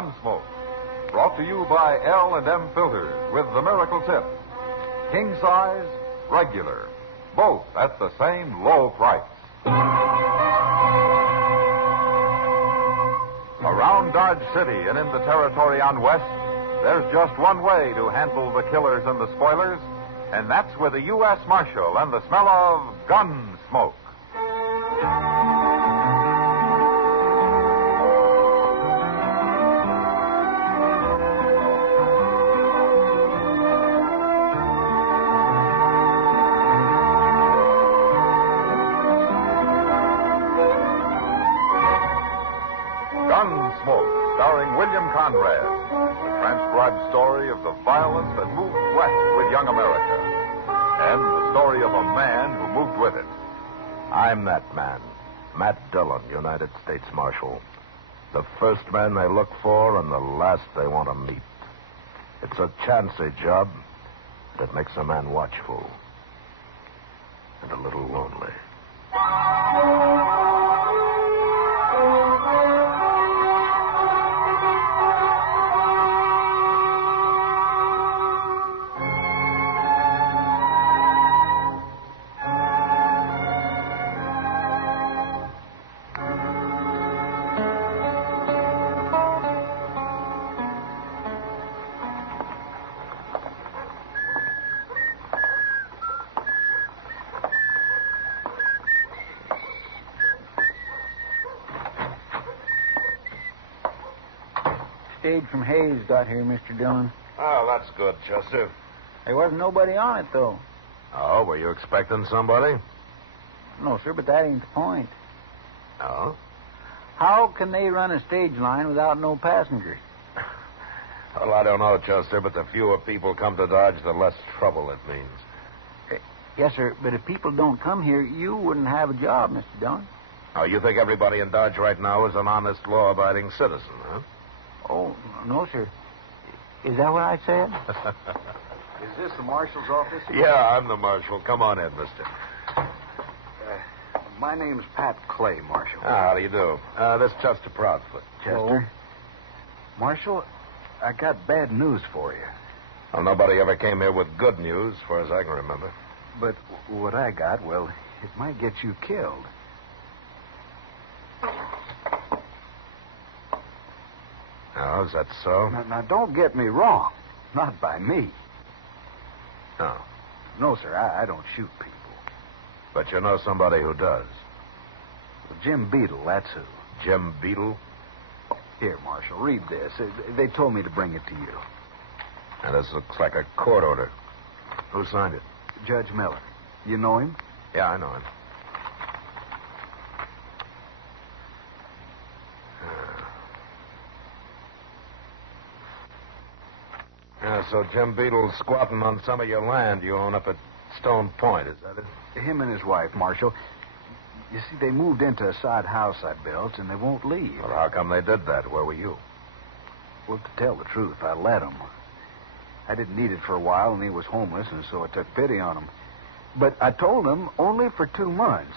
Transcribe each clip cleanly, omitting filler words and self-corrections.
Gunsmoke. Brought to you by L&M Filters with the miracle tip. King size, regular. Both at the same low price. Around Dodge City and in the territory on West, there's just one way to handle the killers and the spoilers, and that's with a U.S. Marshal and the smell of Gunsmoke. Gunsmoke, starring William Conrad. The transcribed story of the violence that moved west with young America. And the story of a man who moved with it. I'm that man, Matt Dillon, United States Marshal. The first man they look for and the last they want to meet. It's a chancy job that makes a man watchful and a little lonely. Stage from Hayes got here, Mr. Dillon. Oh, that's good, Chester. There wasn't nobody on it, though. Oh, were you expecting somebody? No, sir, but that ain't the point. Oh? How can they run a stage line without no passengers? Well, I don't know, Chester, but the fewer people come to Dodge, the less trouble it means. Yes, sir, but if people don't come here, you wouldn't have a job, Mr. Dillon. Oh, you think everybody in Dodge right now is an honest, law-abiding citizen, huh? Oh, no, sir. Is that what I said? Is this the marshal's office? Yeah, I'm the marshal. Come on in, mister. My name's Pat Clay, Marshal. How do you do? This is Chester Proudfoot. Chester? Marshal, I got bad news for you. Well, nobody ever came here with good news, as far as I can remember. But what I got, well, it might get you killed. Oh, is that so? Now, don't get me wrong. Not by me. No. No, sir, I don't shoot people. But you know somebody who does. Well, Jim Beedle, that's who. Jim Beedle? Here, Marshal, read this. They told me to bring it to you. And this looks like a court order. Who signed it? Judge Miller. You know him? Yeah, I know him. Yeah, so Jim Beedle's squatting on some of your land you own up at Stone Point, is that it? Him and his wife, Marshal. You see, they moved into a side house I built, and they won't leave. Well, how come they did that? Where were you? Well, to tell the truth, I let him. I didn't need it for a while, and he was homeless, and so I took pity on him. But I told him only for 2 months,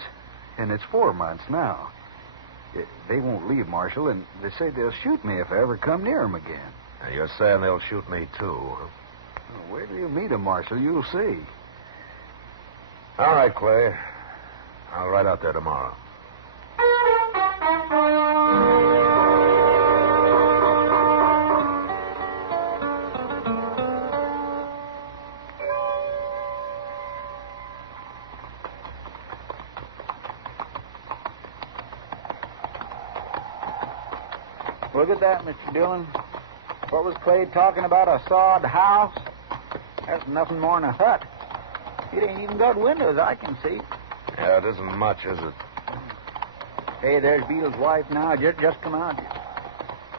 and it's 4 months now. They won't leave, Marshal, and they say they'll shoot me if I ever come near him again. Now, you're saying they'll shoot me, too, huh? Well, wait till you meet him, Marshal. You'll see. All right, Clay. I'll ride out there tomorrow. Look at that, Mr. Dillon. What was Clay talking about, a sod house? That's nothing more than a hut. It ain't even got windows, I can see. Yeah, it isn't much, is it? Hey, there's Beedles' wife now. Just come out.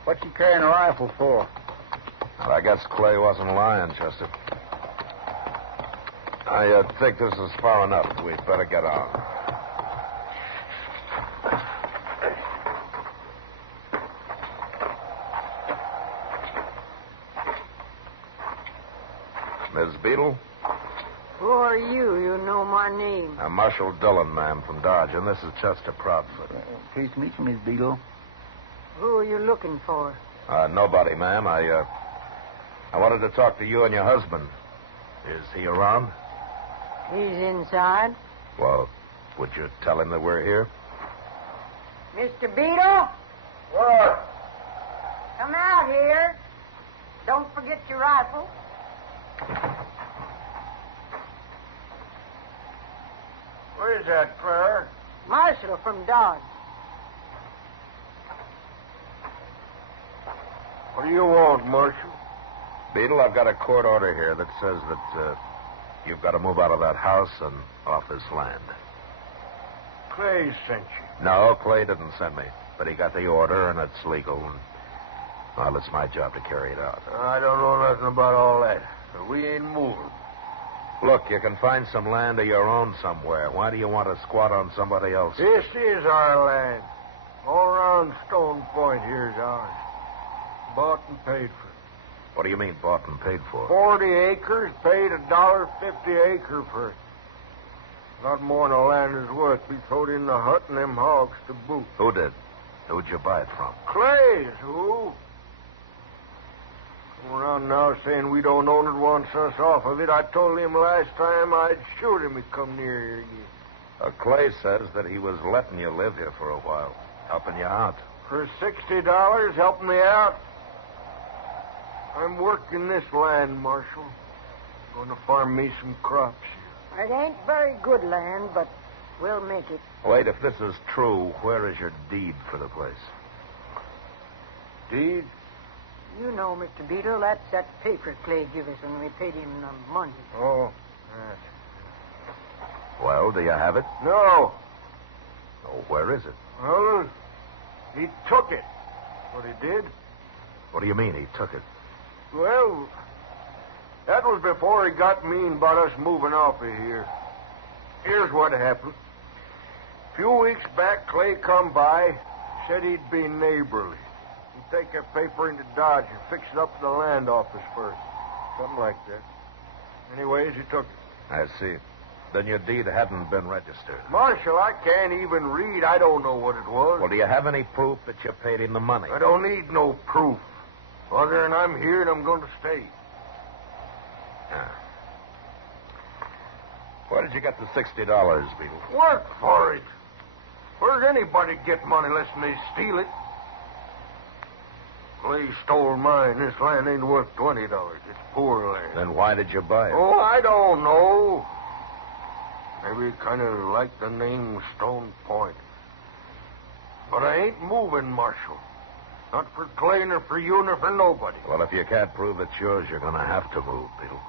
What's she carrying a rifle for? Well, I guess Clay wasn't lying, Chester. I think this is far enough. We'd better get on. Miss Beedle? Who are you? You know my name. I'm Marshal Dillon, ma'am, from Dodge, and this is Chester Proudfoot. Pleased to meet you, Miss Beedle. Who are you looking for? Nobody, ma'am. I wanted to talk to you and your husband. Is he around? He's inside. Well, would you tell him that we're here? Mr. Beetle, What? come out here. Don't forget your rifle. What is that, Claire? Marshal from Dodge. What do you want, Marshal? Beetle, I've got a court order here that says that you've got to move out of that house and off this land. Clay sent you. No, Clay didn't send me. But he got the order, and it's legal. And, well, it's my job to carry it out. I don't know nothing about all that. We ain't moving. Look, you can find some land of your own somewhere. Why do you want to squat on somebody else? This is our land. All around Stone Point here's ours. Bought and paid for. What do you mean, bought and paid for? 40 acres, paid $1.50 acre for it. Not more than the land is worth. We throwed in the hut and them hogs to boot. Who did? Who'd you buy it from? Clay's who? Come around now saying we don't own it, wants us off of it. I told him last time I'd shoot him if he come near here again. Clay says that he was letting you live here for a while, helping you out. For $60, helping me out? I'm working this land, Marshal. Going to farm me some crops here. It ain't very good land, but we'll make it. Wait, if this is true, where is your deed for the place? Deed? You know, Mr. Beetle, that's that paper Clay gave us when we paid him the money. Oh, Well, do you have it? No. Oh, where is it? Well, he took it. What he did? What do you mean he took it? Well, that was before he got mean about us moving off of here. Here's what happened. A few weeks back, Clay come by, said he'd be neighborly. He'd take that paper into Dodge and fix it up at the land office first. Something like that. Anyways, he took it. I see. Then your deed hadn't been registered. Marshal, I can't even read. I don't know what it was. Well, do you have any proof that you paid him the money? I don't need no proof. Other than I'm here and I'm going to stay. Where did you get the $60, Beetle? Work for it. Where's anybody get money unless they steal it? Clay stole mine. This land ain't worth $20. It's poor land. Then why did you buy it? Oh, I don't know. Maybe kind of like the name Stone Point. But I ain't moving, Marshal. Not for Clay, nor for you, nor for nobody. Well, if you can't prove it's yours, you're going to have to move, Beetle.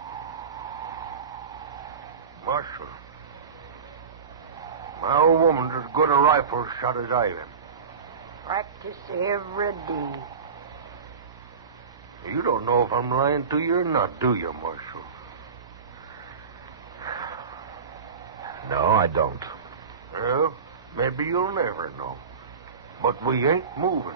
Marshal, my old woman's as good a rifle shot as I am. Practice every day. You don't know if I'm lying to you or not, do you, Marshal? No, I don't. Well, maybe you'll never know. But we ain't moving.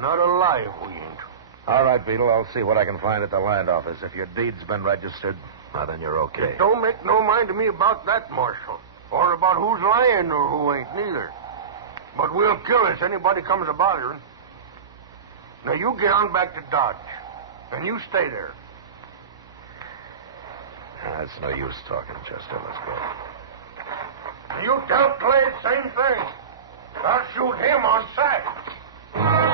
Not alive, we ain't. All right, Beetle, I'll see what I can find at the land office. If your deed's been registered, well, then you're okay. It don't make no mind to me about that, Marshal. Or about who's lying or who ain't, neither. But we'll kill us anybody comes a bothering. Now, you get on back to Dodge. And you stay there. It's no use talking, Chester. Let's go. You tell Clay the same thing. I'll shoot him on sight.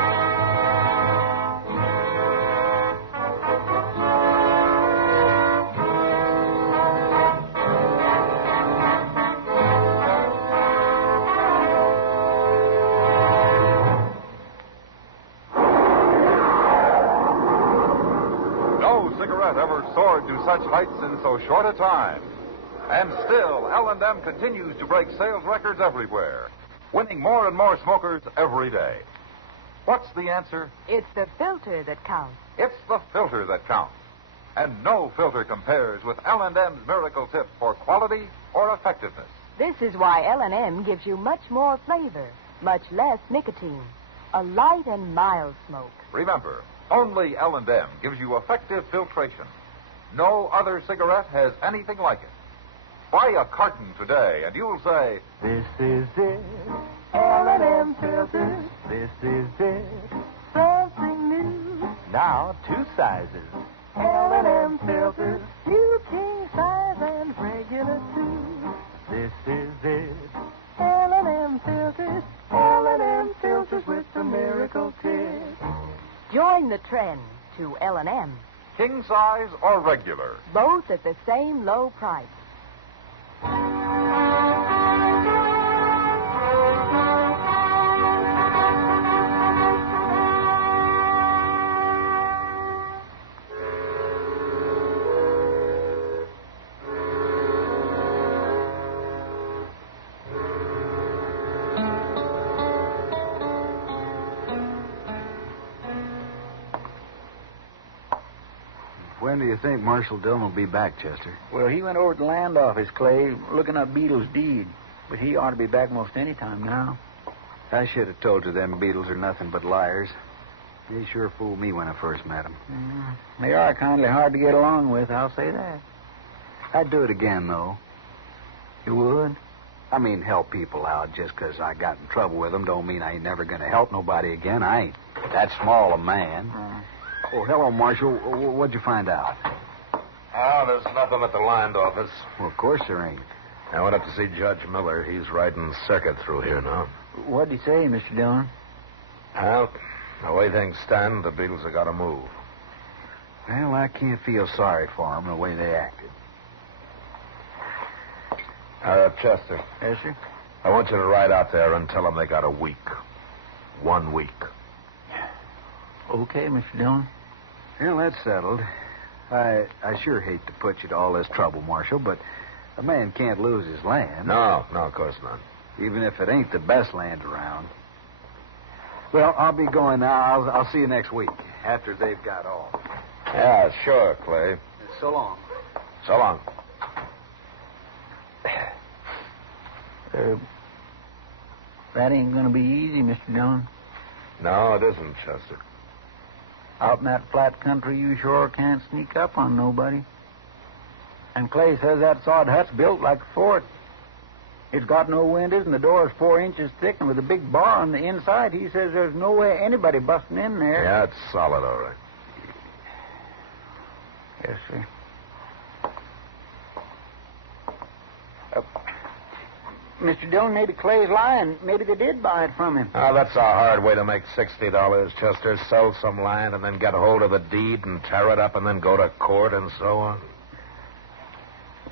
No cigarette ever soared to such heights in so short a time. And still, L&M continues to break sales records everywhere, winning more and more smokers every day. What's the answer? It's the filter that counts. It's the filter that counts. And no filter compares with L&M's miracle tip for quality or effectiveness. This is why L&M gives you much more flavor, much less nicotine. A light and mild smoke. Remember, only L&M gives you effective filtration. No other cigarette has anything like it. Buy a carton today, and you'll say, This is it, L&M filter. This is it, something new. Now, 2 sizes. L&M filters, new king size and regular too. This is it. L&M filters, L&M filters with the miracle tip. Join the trend to L&M. King size or regular? Both at the same low price. When do you think Marshal Dillon will be back, Chester? Well, he went over to the land office, Clay, looking up Beedles' deed. But he ought to be back most any time now. I should have told you them Beetles are nothing but liars. They sure fooled me when I first met them. They are kindly hard to get along with, I'll say that. I'd do it again, though. You would? I mean, help people out just 'cause I got in trouble with them don't mean I ain't never going to help nobody again. I ain't that small a man. Oh, hello, Marshal. What'd you find out? Oh, there's nothing at the land office. Well, of course there ain't. I went up to see Judge Miller. He's riding circuit through here now. What'd he say, Mr. Dillon? Well, the way things stand, the Beetles have got to move. Well, I can't feel sorry for them the way they acted. Chester, Yes, sir? I want you to ride out there and tell them they got a week. 1 week. Okay, Mr. Dillon. Well, that's settled. I sure hate to put you to all this trouble, Marshal, but a man can't lose his land. No, of course not. Even if it ain't the best land around. Well, I'll be going now. I'll see you next week, after they've got off. Yeah, sure, Clay. So long. So long. That ain't gonna be easy, Mr. Dillon. No, it isn't, Chester. Out in that flat country, you sure can't sneak up on nobody. And Clay says that sod hut's built like a fort. It's got no windows, and the door's 4 inches thick, and with a big bar on the inside, he says there's no way anybody busting in there. Yeah, it's solid, all right. Yes, sir. Mr. Dillon, maybe Clay's lying. Maybe they did buy it from him. Oh, that's a hard way to make $60, Chester. Sell some land and then get hold of the deed and tear it up and then go to court and so on.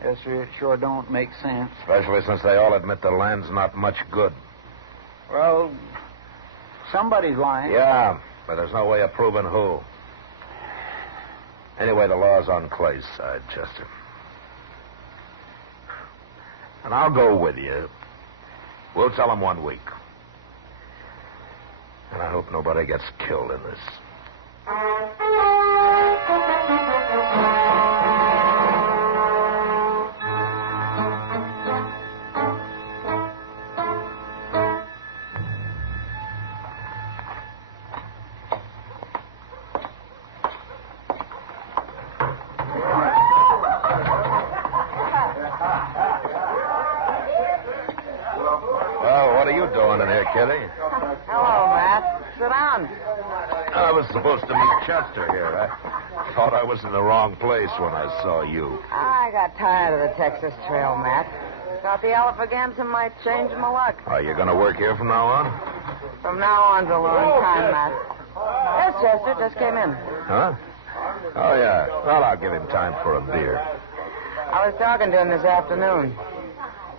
Yes, sir. It sure don't make sense. Especially since they all admit the land's not much good. Well, somebody's lying. Yeah, but there's no way of proving who. Anyway, the law's on Clay's side, Chester. And I'll go with you. We'll tell him 1 week. And I hope nobody gets killed in this. Kitty? Hello, Matt. Sit down. I was supposed to meet Chester here. I thought I was in the wrong place when I saw you. I got tired of the Texas Trail, Matt. Thought the Alphaganza might change my luck. Are you going to work here from now on? From now on's a long time, Matt. Yes, Chester, just came in. Huh? Oh, yeah. Well, I'll give him time for a beer. I was talking to him this afternoon.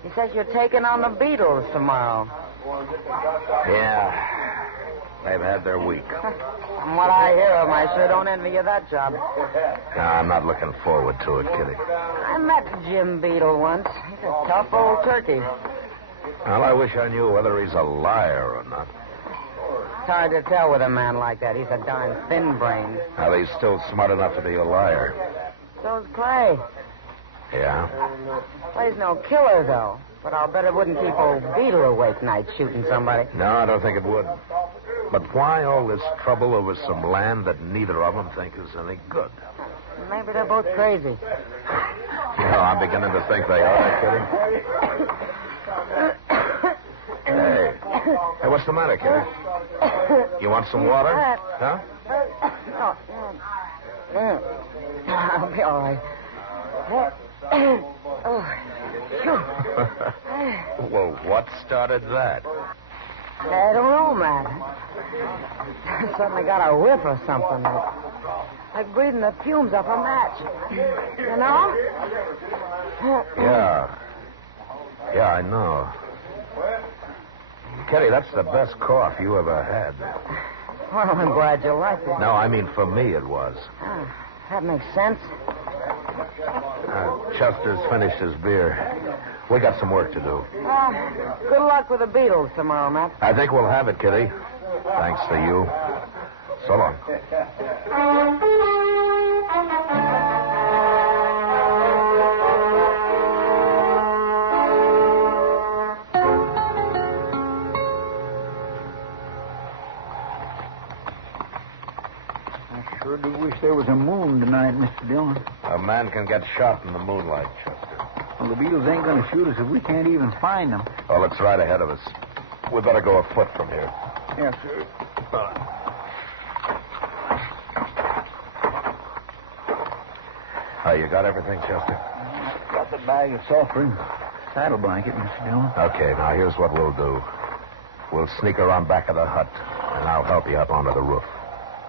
He says you're taking on the Beetles tomorrow. Yeah. They've had their week. From what I hear of him, I sure don't envy you that job. No, I'm not looking forward to it, Kitty. I met Jim Beetle once. He's a tough old turkey. Well, I wish I knew whether he's a liar or not. It's hard to tell with a man like that. He's a darn thin-brained. Well, he's still smart enough to be a liar. So's Clay. Yeah? Clay's no killer, though. But I'll bet it wouldn't keep old Beetle awake nights shooting somebody. No, I don't think it would. But why all this trouble over some land that neither of them think is any good? Maybe they're both crazy. You know, I'm beginning to think they are, Kitty. Hey, what's the matter, Kitty? You want some water? Matt. Huh? No, I'll be all right. Oh, phew. Well, what started that? I don't know, Matt. I suddenly got a whiff or something. Like breathing the fumes off a match. You know? Yeah. Yeah, I know. Kitty, that's the best cough you ever had. Well, I'm glad you like it. No, I mean, for me it was. That makes sense. Chester's finished his beer. We got some work to do. Good luck with the Beetles tomorrow, Matt. I think we'll have it, Kitty. Thanks to you. So long. I sure do wish there was a moon tonight, Mr. Dillon. A man can get shot in the moonlight, Chester. Well, the Beetles ain't going to shoot us if we can't even find them. Well, it's right ahead of us. We better go afoot from here. Yes, sir. You got everything, Chester? Got the bag of sulfur and saddle blanket, Mr. Dillon. Okay, now here's what we'll do. We'll sneak around back of the hut, and I'll help you up onto the roof.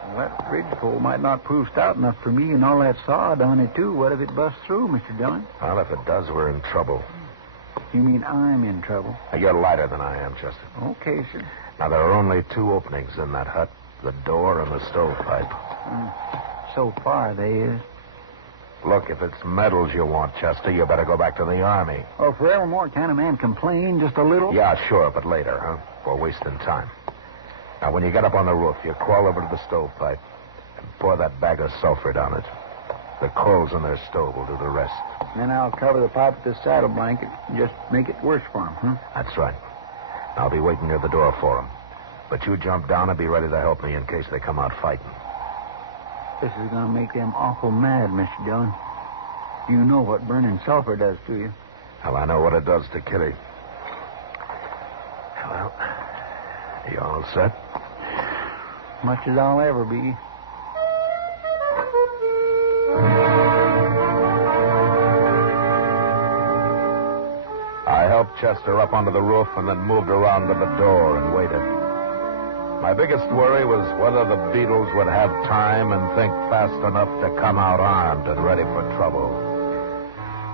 Well, that ridgepole might not prove stout enough for me and all that sod on it, too. What if it busts through, Mr. Dillon? Well, if it does, we're in trouble. You mean I'm in trouble? You're lighter than I am, Chester. Okay, sir. Now, there are only two openings in that hut, the door and the stovepipe. So far, they is. Look, if it's medals you want, Chester, you better go back to the army. Well, forevermore, can a man complain just a little? Yeah, sure, but later, huh? We're wasting time. Now, when you get up on the roof, you crawl over to the stovepipe and pour that bag of sulfur down it. The coals in their stove will do the rest. Then I'll cover the pipe with this saddle blanket and just make it worse for him, huh? That's right. I'll be waiting near the door for them. But you jump down and be ready to help me in case they come out fighting. This is going to make them awful mad, Mr. Dillon. You know what burning sulfur does to you. Well, I know what it does to Kitty. Well, you all set? Much as I'll ever be. I helped Chester up onto the roof and then moved around to the door and waited. My biggest worry was whether the Beetles would have time and think fast enough to come out armed and ready for trouble.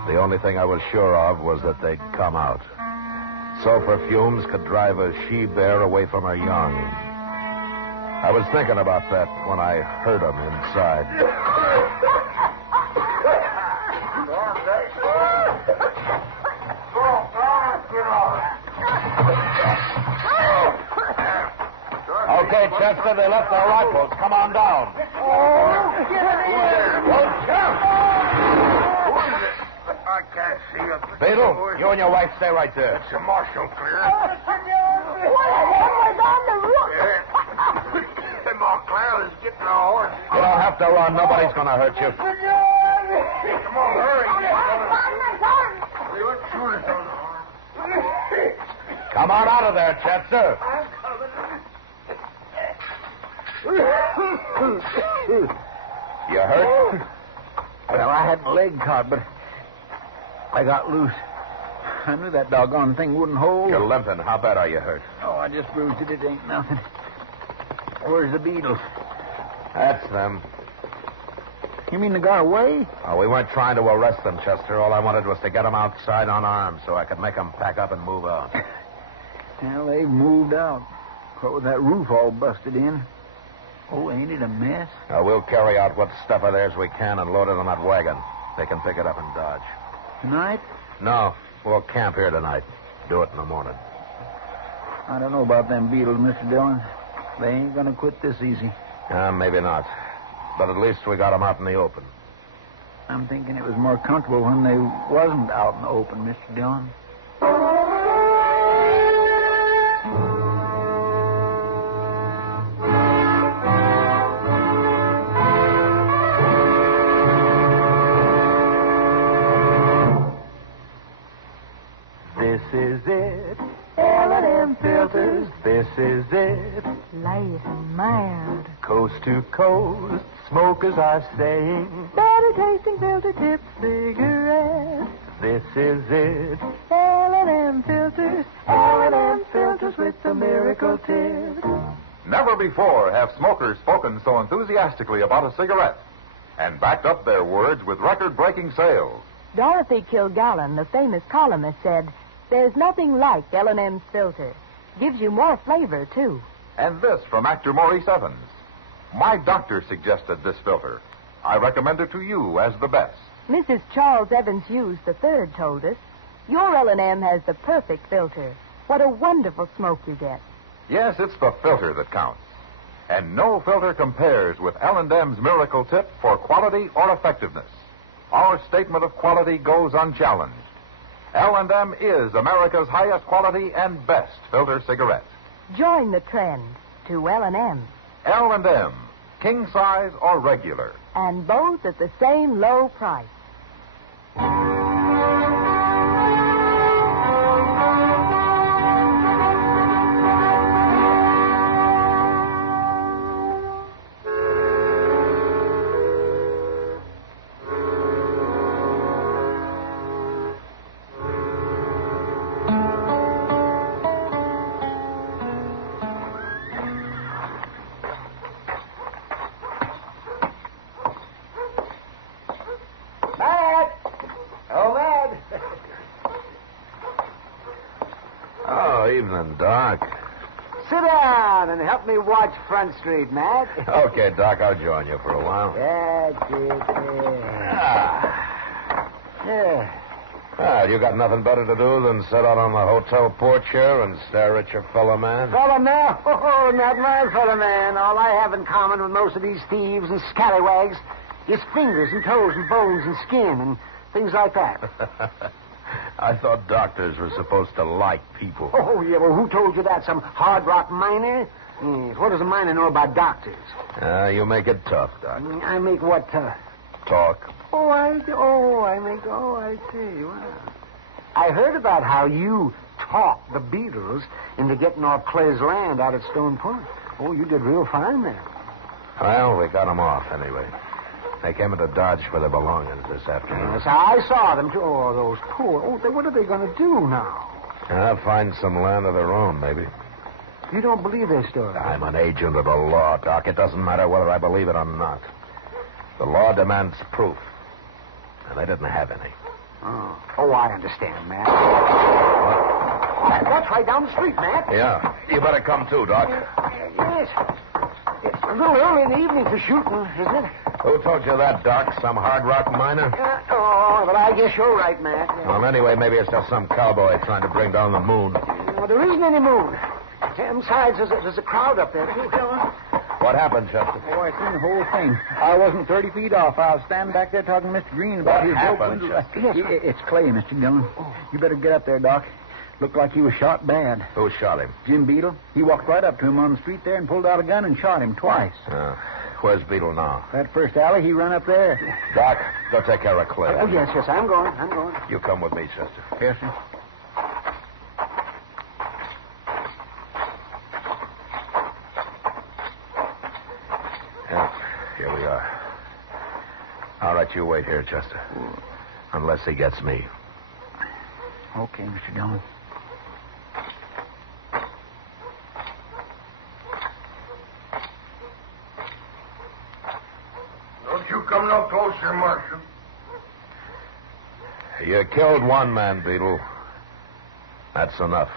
The only thing I was sure of was that they'd come out. Sulfur fumes could drive a she-bear away from her young. I was thinking about that when I heard them inside. Okay, Chester, they left their rifles. Come on down. Oh, get it in! Well, Sheriff! I can't see it. Beetle, you and your wife stay right there. It's a marshal clear. What was on the roof? Hey, Montclair is getting a horse. You don't have to run. Nobody's going to hurt you. Come on, hurry. Let's shoot us on the horse. Come on out of there, Chester. You hurt? Well, I had my leg caught, but I got loose. I knew that doggone thing wouldn't hold. You're limping. How bad are you hurt? Oh, I just bruised it. It ain't nothing. Where's the Beetles? That's them. You mean they got away? Oh, we weren't trying to arrest them, Chester. All I wanted was to get them outside unarmed so I could make them pack up and move out. Well, they've moved out. What with that roof all busted in? Oh, ain't it a mess? We'll carry out what stuff of theirs we can and load it on that wagon. They can pick it up and dodge. Tonight? No, we'll camp here tonight. Do it in the morning. I don't know about them Beetles, Mr. Dillon. They ain't gonna quit this easy. Maybe not. But at least we got them out in the open. I'm thinking it was more comfortable when they wasn't out in the open, Mr. Dillon. This is it. Iliad and filters. This is it. Light and mild. Coast to coast, smokers are saying, better tasting filter tip cigarettes. This is it. L&M filters, L&M filters with the miracle tip. Never before have smokers spoken so enthusiastically about a cigarette and backed up their words with record-breaking sales. Dorothy Kilgallen, the famous columnist, said, "There's nothing like L&M's filter. Gives you more flavor, too." And this from actor Maurice Evans. "My doctor suggested this filter. I recommend it to you as the best." Mrs. Charles Evans Hughes III told us, "Your L&M has the perfect filter. What a wonderful smoke you get." Yes, it's the filter that counts. And no filter compares with L&M's miracle tip for quality or effectiveness. Our statement of quality goes unchallenged. L&M is America's highest quality and best filter cigarette. Join the trend to L&M. L&M, king size or regular. And both at the same low price. Evening, Doc. Sit down and help me watch Front Street, Matt. Okay, Doc, I'll join you for a while. That's it. You got nothing better to do than sit out on the hotel porch here and stare at your fellow man? Fellow man? Oh, not my fellow man. All I have in common with most of these thieves and scallywags is fingers and toes and bones and skin and things like that. I thought doctors were supposed to like people. Oh, yeah, well, who told you that? Some hard rock miner? Yes, what does a miner know about doctors? You make it tough, Doc. I make what tough? Talk. I see. Wow. I heard about how you talked the Beedles into getting off Clay's land out at Stone Point. Oh, you did real fine there. Well, we got them off anyway. They came into Dodge for their belongings this afternoon. Yes, I saw them, too. Oh, those poor... what are they going to do now? Find some land of their own, maybe. You don't believe their story? I'm an agent of the law, Doc. It doesn't matter whether I believe it or not. The law demands proof. And they didn't have any. Oh, I understand, Matt. That's right down the street, Matt. Yeah. You better come too, Doc. Yes. It's a little early in the evening for shooting, isn't it? Who told you that, Doc? Some hard rock miner? But I guess you're right, Matt. Well, anyway, maybe it's just some cowboy trying to bring down the moon. Well, there isn't any moon. And besides, there's a crowd up there, too. What happened, Chester? Oh, I seen the whole thing. I wasn't 30 feet off. I was standing back there talking to Mr. Green about his happened, dope. Chester? It's Clay, Mr. Dillon. You better get up there, Doc. Looked like he was shot bad. Who shot him? Jim Beedle. He walked right up to him on the street there and pulled out a gun and shot him twice. Where's Beedle now? That first alley, he run up there. Doc, go take care of Clay. Oh, yes, I'm going. You come with me, Chester. Yes, sir. Yeah, here we are. All right, you wait here, Chester. Unless he gets me. Okay, Mr. Dillon. Don't you come no closer, Marshal. You killed one man, Beedle. That's enough.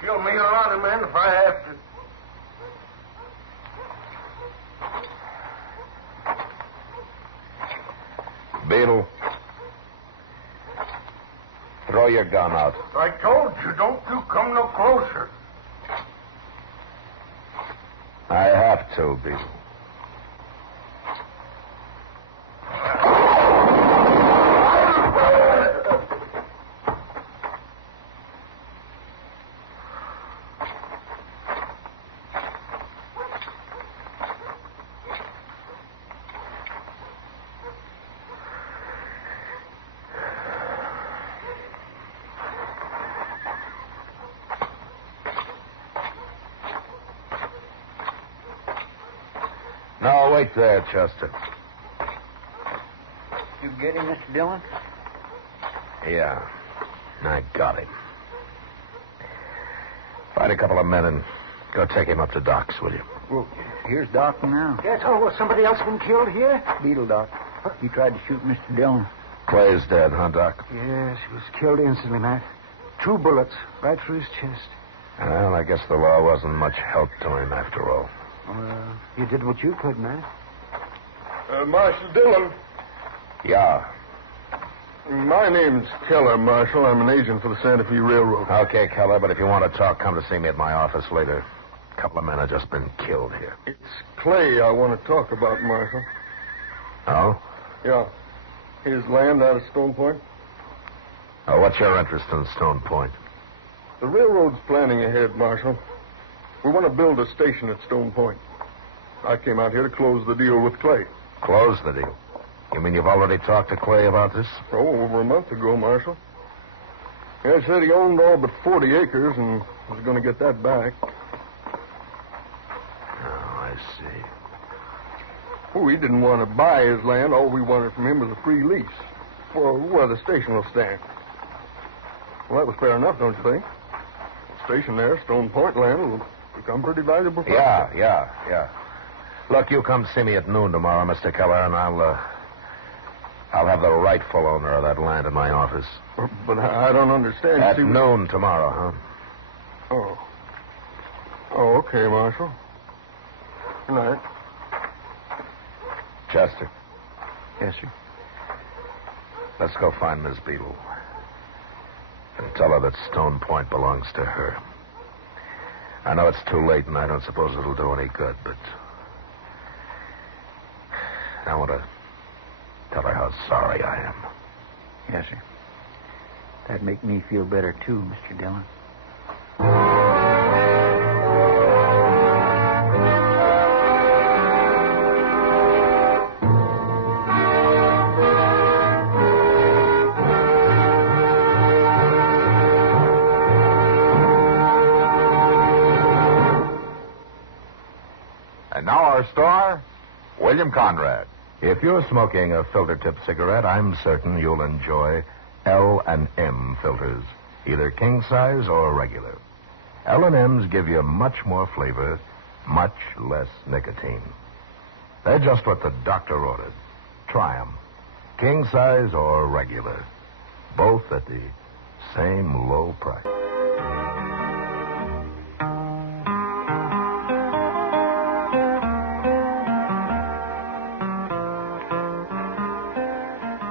Kill me a lot of men if I have to. Beedle, throw your gun out. I told you, don't you come no closer. I have to, Beedle. wait there, Chester. You get him, Mr. Dillon? Yeah, I got him. Find a couple of men and go take him up to Doc's, will you? Well, here's Doc now. That's all. Was somebody else been killed here? Beetle Doc. He tried to shoot Mr. Dillon. Clay's dead, huh, Doc? Yes, he was killed instantly, Matt. 2 bullets right through his chest. Well, I guess the law wasn't much help to him after all. Well, you did what you could, Matt. Marshal Dillon. Yeah. My name's Keller, Marshal. I'm an agent for the Santa Fe Railroad. Okay, Keller, but if you want to talk, come to see me at my office later. A couple of men have just been killed here. It's Clay I want to talk about, Marshal. Oh? Yeah. His land out of Stone Point. Oh, what's your interest in Stone Point? The railroad's planning ahead, Marshal. We want to build a station at Stone Point. I came out here to close the deal with Clay. Close the deal. You mean you've already talked to Clay about this? Oh, over a month ago, Marshal. He said he owned all but 40 acres and was going to get that back. Oh, I see. We didn't want to buy his land. All we wanted from him was a free lease for where the station will stand. Well, that was fair enough, don't you think? The station there, Stone Point land, will become pretty valuable for us. Yeah. Look, you come see me at noon tomorrow, Mr. Keller, and I'll have the rightful owner of that land in my office. But I don't understand. At noon tomorrow, huh? Oh, okay, Marshal. Good night. Chester, Yes, sir. let's go find Miss Beedle. And tell her that Stone Point belongs to her. I know it's too late, and I don't suppose it'll do any good, but I want to tell her how sorry I am. Yes, sir. That'd make me feel better, too, Mr. Dillon. And now our star, William Conrad. If you're smoking a filter-tip cigarette, I'm certain you'll enjoy L&M filters, either king size or regular. L&Ms give you much more flavor, much less nicotine. They're just what the doctor ordered. Try 'em, king size or regular, both at the same low price.